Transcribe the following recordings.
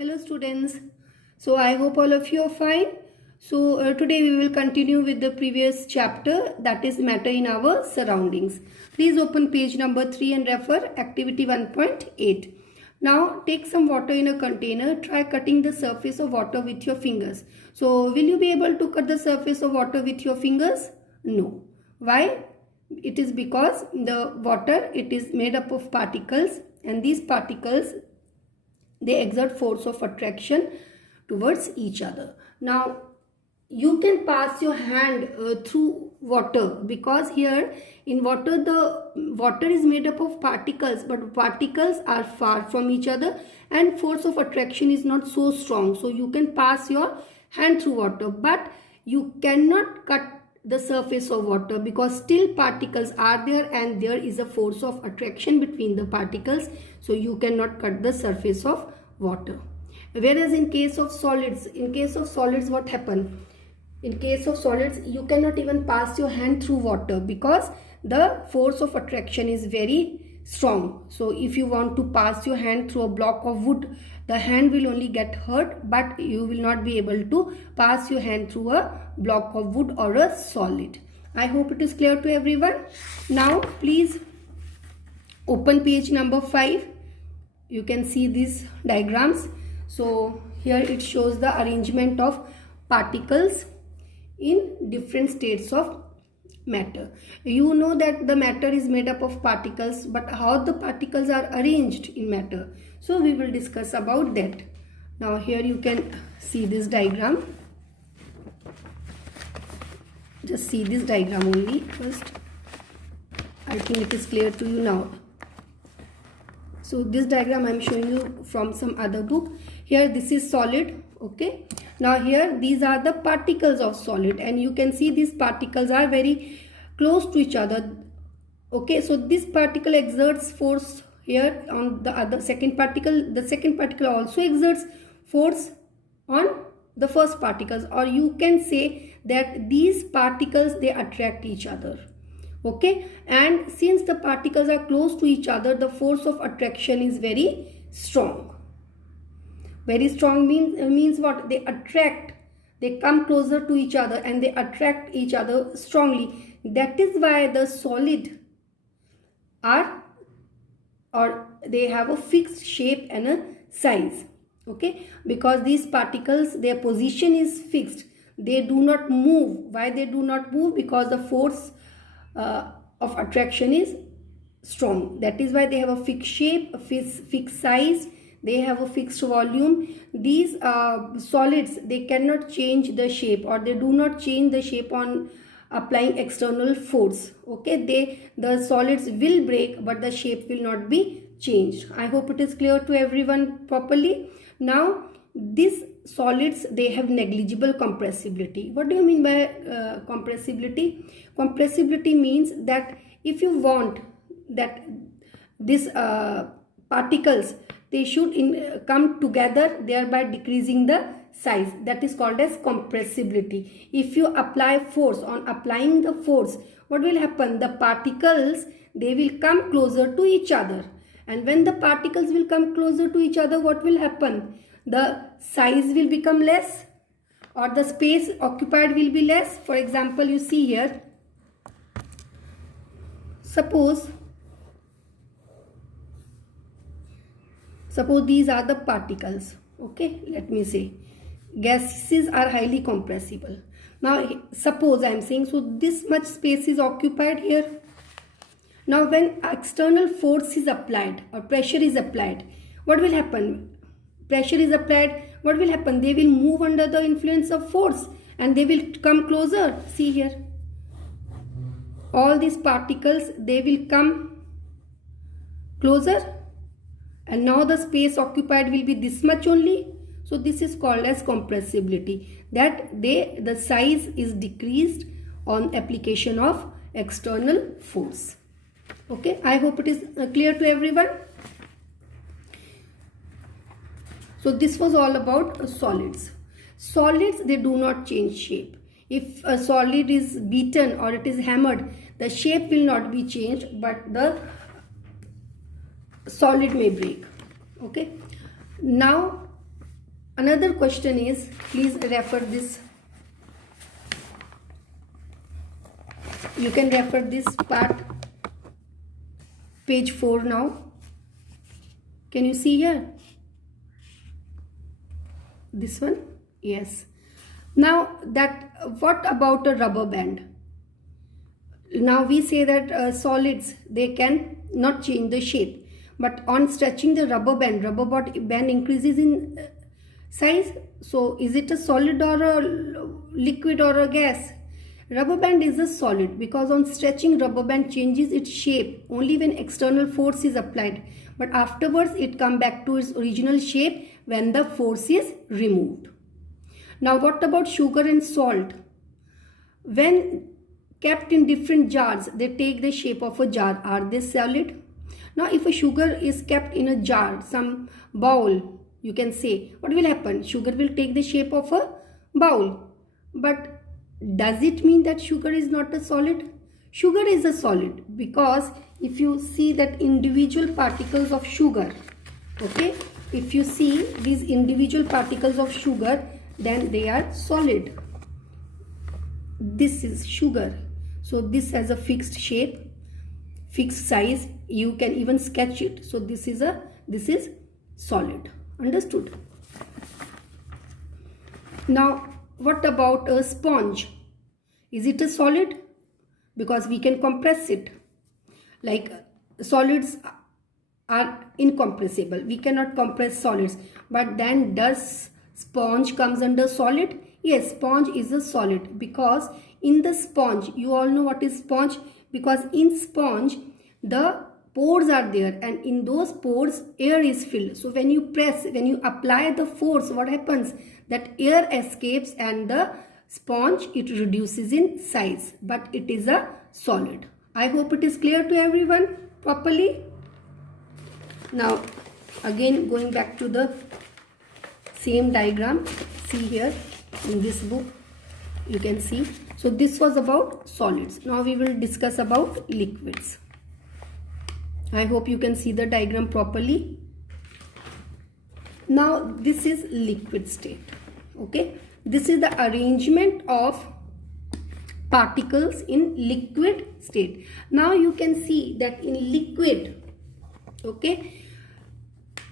Hello students. So I hope all of you are fine. So today we will continue with the previous chapter, that is matter in our surroundings. Please open page number 3 and refer activity 1.8. Now take some water in a container. Try cutting the surface of water with your fingers. So will you be able to cut the surface of water with your fingers? No. Why? It is because the water, it is made up of particles, and these particles, they exert force of attraction towards each other. Now you can pass your hand through water, because here in water, the water is made up of particles, but particles are far from each other and force of attraction is not so strong. So you can pass your hand through water, but you cannot cut the surface of water, because still particles are there and there is a force of attraction between the particles. So you cannot cut the surface of water. Whereas in case of solids, what happen? In case of solids, you cannot even pass your hand through water, because the force of attraction is very strong. So if you want to pass your hand through a block of wood, the hand will only get hurt, but you will not be able to pass your hand through a block of wood or a solid. I hope it is clear to everyone. Now please open page number 5. You can see these diagrams. So here it shows the arrangement of particles in different states of matter. You know that the matter is made up of particles, but how the particles are arranged in matter, so we will discuss about that. Now here you can see this diagram. Just see this diagram only first. I think it is clear to you now. So this diagram I am showing you from some other book. Here this is solid. Okay. Now here these are the particles of solid, and you can see these particles are very close to each other. Okay. So this particle exerts force here on the other second particle. The second particle also exerts force on the first particles, or you can say that these particles, they attract each other. Okay, and since the particles are close to each other, the force of attraction is very strong. Very strong means what? They attract, they come closer to each other and they attract each other strongly. That is why the solid are, or they have a fixed shape and a size. Okay, because these particles, their position is fixed, they do not move. Why they do not move? Because the force of attraction is strong. That is why they have a fixed shape, a fixed size, they have a fixed volume. These solids, they cannot change the shape, or they do not change the shape on applying external force. Okay, the solids will break, but the shape will not be changed. I hope it is clear to everyone properly. Now these solids, they have negligible compressibility. What do you mean by compressibility? Compressibility means that if you want that these particles, they should come together, thereby decreasing the size. That is called as compressibility. If you apply force, on applying the force, what will happen? The particles, they will come closer to each other, and when the particles will come closer to each other, what will happen? The size will become less, or the space occupied will be less. For example, you see here, suppose these are the particles. Okay, let me say gases are highly compressible. Now suppose I am saying, so this much space is occupied here. Now when external force is applied or pressure is applied, what will happen? Pressure is applied, what will happen? They will move under the influence of force and they will come closer. See here, all these particles, they will come closer, and now the space occupied will be this much only. So this is called as compressibility, that the size is decreased on application of external force. Okay, I hope it is clear to everyone. So this was all about solids. Solids, they do not change shape. If a solid is beaten or it is hammered, the shape will not be changed, but the solid may break. Okay, now Another question is, please refer this. You can refer this part, page 4 now. Can you see here? This one? Yes. Now what about a rubber band? Now we say that solids, they can not change the shape, but on stretching the rubber band increases in size. So is it a solid or a liquid or a gas? Rubber band is a solid because on stretching, rubber band changes its shape only when external force is applied, but afterwards it comes back to its original shape when the force is removed. Now what about sugar and salt? When kept in different jars, they take the shape of a jar. Are they solid? Now if a sugar is kept in a jar, some bowl, you can say, what will happen? Sugar will take the shape of a bowl. But does it mean that sugar is not a solid? Sugar is a solid because if you see that individual particles of sugar, okay, if you see these individual particles of sugar, then they are solid. This is sugar. So this has a fixed shape, fixed size. You can even sketch it. So this is solid. Understood? Now what about a sponge? Is it a solid? Because we can compress it. Like solids are incompressible. We cannot compress solids. But then does sponge comes under solid? Yes, sponge is a solid because in the sponge, you all know what is sponge, because in sponge the pores are there and in those pores air is filled. So when you press, when you apply the force, what happens? That air escapes and the sponge, it reduces in size, but it is a solid. I hope it is clear to everyone properly. Now again going back to the same diagram, see here in this book you can see. So this was about solids. Now we will discuss about liquids. I hope you can see the diagram properly. Now this is liquid state. Okay, this is the arrangement of particles in liquid state. Now you can see that in liquid, okay,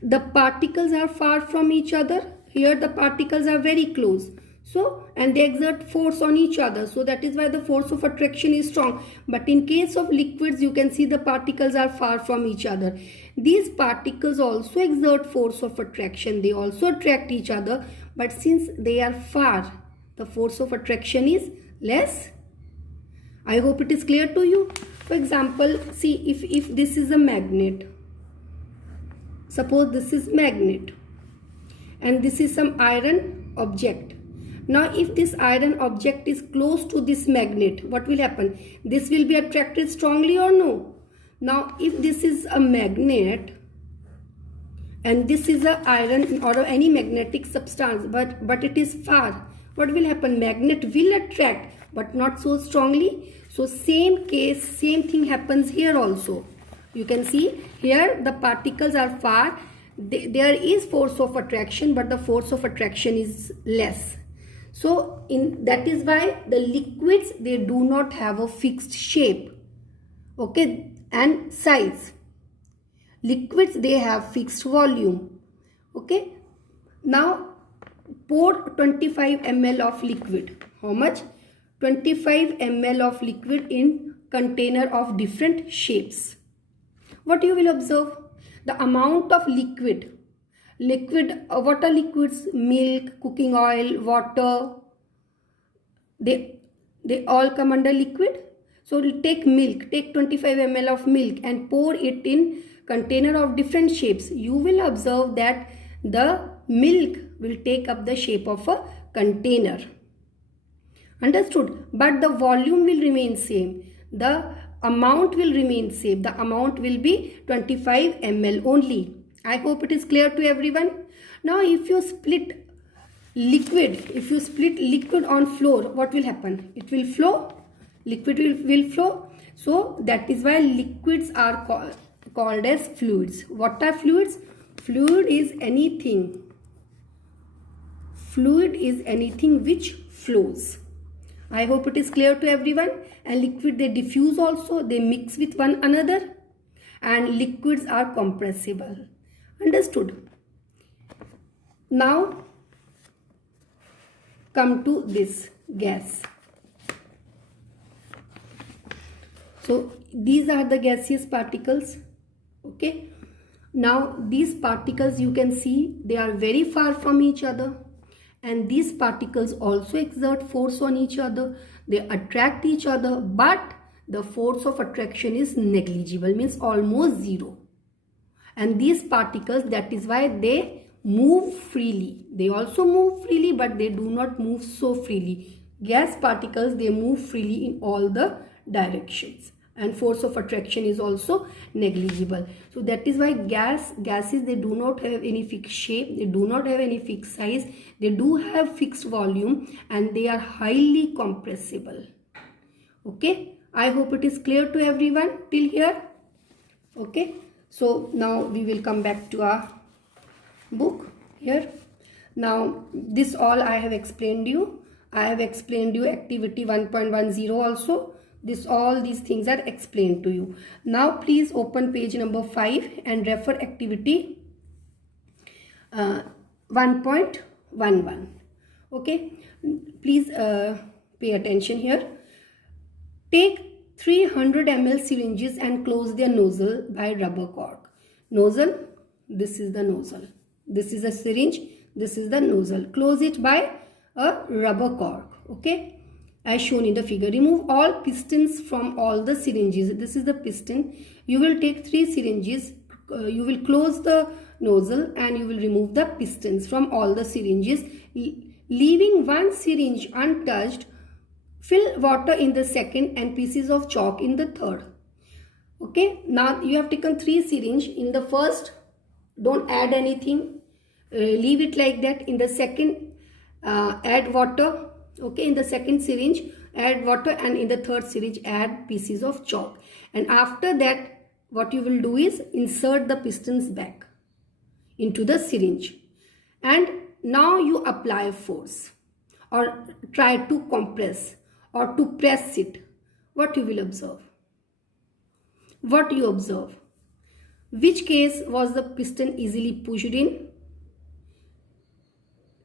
the particles are far from each other. Here the particles are very close. So, and they exert force on each other. So that is why the force of attraction is strong. But in case of liquids, you can see the particles are far from each other. These particles also exert force of attraction. They also attract each other. But since they are far, the force of attraction is less. I hope it is clear to you. For example, see if this is a magnet. Suppose this is magnet. And this is some iron object. Now if this iron object is close to this magnet, what will happen? This will be attracted strongly or no? Now if this is a magnet and this is a iron or any magnetic substance, but it is far, what will happen? Magnet will attract but not so strongly. So same case, same thing happens here also. You can see here the particles are far. There is force of attraction, but the force of attraction is less. So that is why the liquids, they do not have a fixed shape, okay, and size. Liquids, they have fixed volume, okay. Now pour 25 ml of liquid. How much? 25 ml of liquid in container of different shapes. What you will observe? The amount of liquid, what are liquids? Milk, cooking oil, water, they all come under liquid. So take milk, take 25 ml of milk and pour it in container of different shapes. You will observe that the milk will take up the shape of a container. Understood? But the volume will remain same. The amount will remain same. The amount will be 25 ml only. I hope it is clear to everyone. Now if you split liquid on floor, what will happen? It will flow. Liquid will flow. So that is why liquids are called as fluids. What are fluids? Fluid is anything Fluid is anything which flows. I hope it is clear to everyone. And liquid, they diffuse also, they mix with one another, and liquids are compressible. Understood? Now come to this gas. So these are the gaseous particles. Okay. Now these particles, you can see they are very far from each other, and these particles also exert force on each other. They attract each other, but the force of attraction is negligible, means almost zero. And these particles, that is why they move freely. They also move freely, but they do not move so freely. Gas particles, they move freely in all the directions, and force of attraction is also negligible. So that is why gases, they do not have any fixed shape, they do not have any fixed size, they do have fixed volume, and they are highly compressible. Okay, I hope it is clear to everyone till here. Okay, so now we will come back to our book here. Now this all I have explained you. I have explained you activity 1.10 also. All these things are explained to you. Now please open page number 5 and refer activity 1.11. Okay, please pay attention here. Take 300 ml syringes and close their nozzle by rubber cork. Nozzle, this is the nozzle. This is a syringe, this is the nozzle. Close it by a rubber cork. Okay, as shown in the figure. Remove all pistons from all the syringes. This is the piston. You will take 3 syringes. You will close the nozzle and you will remove the pistons from all the syringes, leaving one syringe untouched. Fill water in the second and pieces of chalk in the third. Okay, now you have taken 3 syringes. In the first, don't add anything. Leave it like that. In the second, add water. Okay, in the second syringe add water, and in the third syringe add pieces of chalk. And after that, what you will do is insert the pistons back into the syringe, and now you apply force or try to compress or to press it. What you will observe? What you observe? Which case was the piston easily pushed in?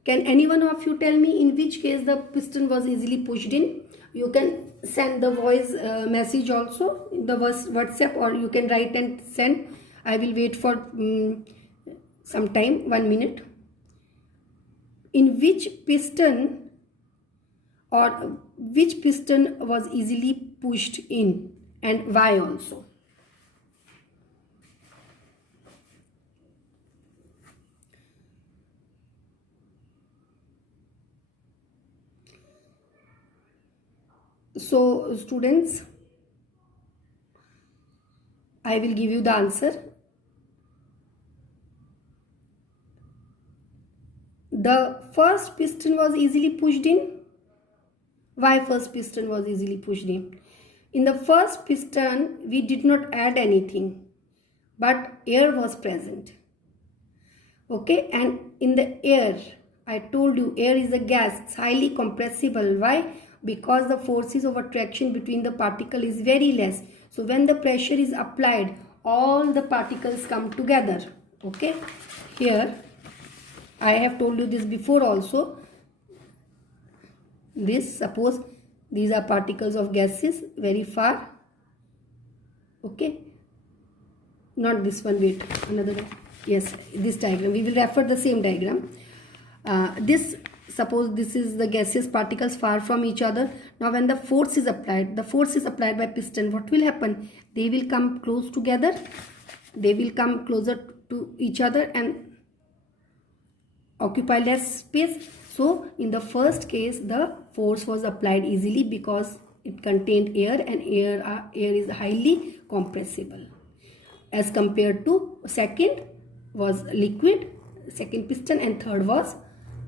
Can any one of you tell me in which case the piston was easily pushed in? You can send the voice message also in the WhatsApp, or you can write and send. I will wait for some time, 1 minute. In which piston was easily pushed in, and why also? So students, I will give you the answer. The first piston was easily pushed in. Why first piston was easily pushed in? In the first piston, we did not add anything, but air was present. Okay, and in the air, I told you, air is a gas, it's highly compressible. Why? Because the forces of attraction between the particle is very less. So when the pressure is applied, all the particles come together. Okay, here I have told you this before also. This, suppose these are particles of gases very far. Okay, not this one, wait, another one. Yes, this diagram, we will refer the same diagram. Suppose this is the gaseous particles far from each other. Now when the force is applied by piston, what will happen? They will come close together. They will come closer to each other and occupy less space. So in the first case, the force was applied easily because it contained air, and air is highly compressible. As compared to second was liquid, second piston, and third was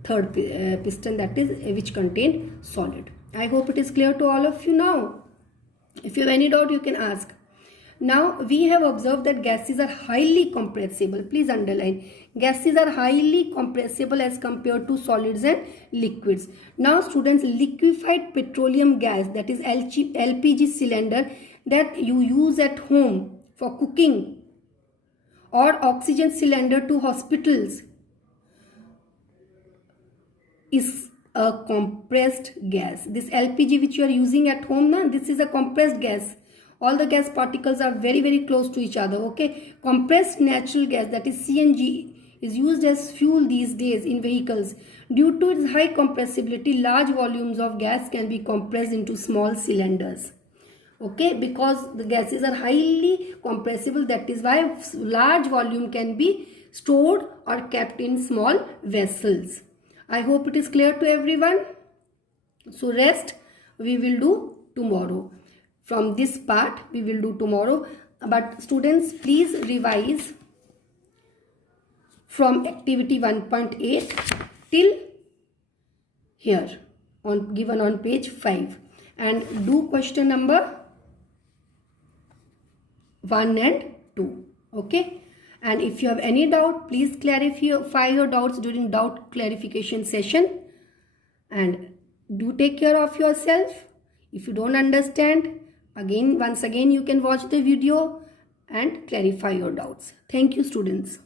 third piston, that is which contained solid. I hope it is clear to all of you now. If you have any doubt, you can ask. Now we have observed that gases are highly compressible. Please underline. Gases are highly compressible as compared to solids and liquids. Now students, liquefied petroleum gas, that is LPG cylinder that you use at home for cooking, or oxygen cylinder to hospitals, is a compressed gas. This LPG which you are using at home, this is a compressed gas. All the gas particles are very close to each other. Okay, compressed natural gas, that is CNG, is used as fuel these days in vehicles. Due to its high compressibility, large volumes of gas can be compressed into small cylinders. Okay, because the gases are highly compressible, that is why large volume can be stored or kept in small vessels. I hope it is clear to everyone. So rest we will do tomorrow. From this part we will do tomorrow. But students, please revise from activity 1.8 till here, given on page 5, and do question number 1 and 2. Okay, and if you have any doubt, please clarify your doubts during doubt clarification session, and do take care of yourself. If you don't understand, once again you can watch the video and clarify your doubts. Thank you, students.